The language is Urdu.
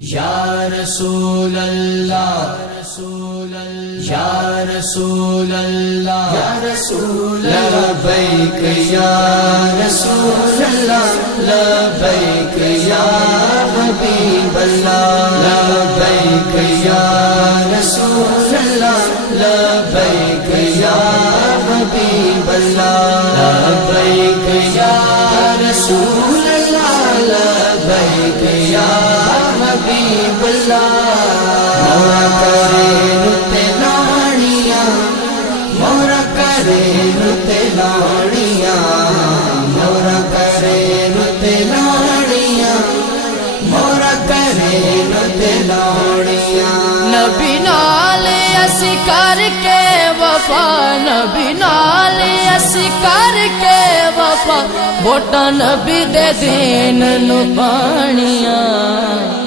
یا رسول اللہ یا رسول اللہ یا رسول لبیک یا رسول اللہ لبیک یا حبیب اللہ لبیک یا رسول اللہ لبیک یا حبیب اللہ لبیک یا رسول اللہ لبیک یا حبیب اللہ مورا کرے رتے لاڑیاں مورا کرے رتے لاڑیاں مورا کرے رتے لاڑیاں مورا کرے رتے لاڑیاں نبی نال اسی کر کے وفا نبی نال اسی کر کے وفا ووٹاں نبی دے دین نو پانیاں